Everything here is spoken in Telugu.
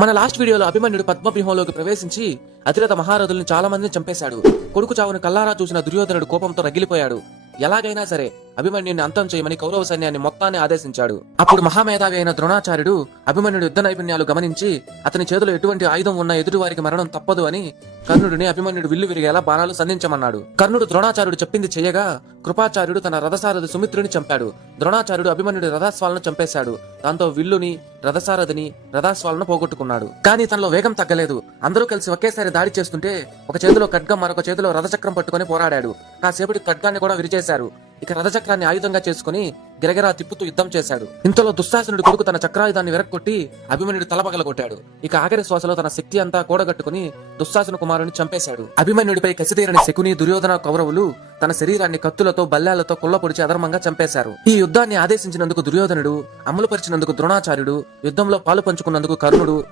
మన లాస్ట్ వీడియోలో అభిమన్యుడు పద్మవ్యూహంలోకి ప్రవేశించి అతిరథ మహారథుల్ని చాలా మందిని చంపేశాడు. కొడుకు చావును కల్లారా చూసిన దుర్యోధనుడు కోపంతో రగిలిపోయాడు. ఎలాగైనా సరే అభిమన్యుని అంతం చేయమని కౌరవ సైన్యాన్ని మొత్తాన్ని ఆదేశించాడు. అప్పుడు మహామేధావి అయిన ద్రోణాచార్యుడు అభిమన్యుడి యుద్ధ నైపుణ్యాలు గమనించి అతని చేతిలో ఎటువంటి ఆయుధం ఉన్న ఎదుటివారికి మరణం తప్పదు అని కర్ణుడిని అభిమన్యుడు విల్లు విరిగేలా బాణాలు సంధించమన్నాడు. కర్ణుడు ద్రోణాచార్యుడు చెప్పింది చేయగా కృపాచార్యుడు తన రథసారథి సుమిత్రుని చంపాడు. ద్రోణాచార్యుడు అభిమన్యుడి రథాస్వాలను చంపేశాడు. దాంతో విల్లుని రథసారథిని రథాస్వాలను పోగొట్టుకున్నాడు. కానీ తనలో వేగం తగ్గలేదు. అందరూ కలిసి ఒకేసారి దాడి చేస్తుంటే ఒక చేతిలో ఖడ్గం మరొక చేతిలో రథచక్రం పట్టుకొని పోరాడాడు. కాసేపటి ఖడ్గాన్ని కూడా విరిచేశారు. ఇక రథచక్రాన్ని ఆయుధంగా చేసుకుని గిరగిరా తిప్పుతూ యుద్ధం చేశాడు. ఇంతలో దుశ్శాసనుడి కొడుకు తన చక్రాయుధాన్ని వెరక్కొట్టి అభిమన్యుడి తలపగలగొట్టాడు ఇక ఆఖరి శ్వాసలో తన శక్తి అంతా కూడగట్టుకుని దుశ్శాసన కుమారుని చంపేశాడు. అభిమన్యుడిపై కసితీరని శకుని దుర్యోధన కౌరవులు తన శరీరాన్ని కత్తులతో బల్లాలతో కుళ్ళపొడిచి అధర్మంగా చంపేశారు. ఈ యుద్ధాన్ని ఆదేశించినందుకు దుర్యోధనుడు అమలుపరిచినందుకు ద్రోణాచార్యుడు యుద్ధంలో పాలు పంచుకున్నందుకు కర్ణుడు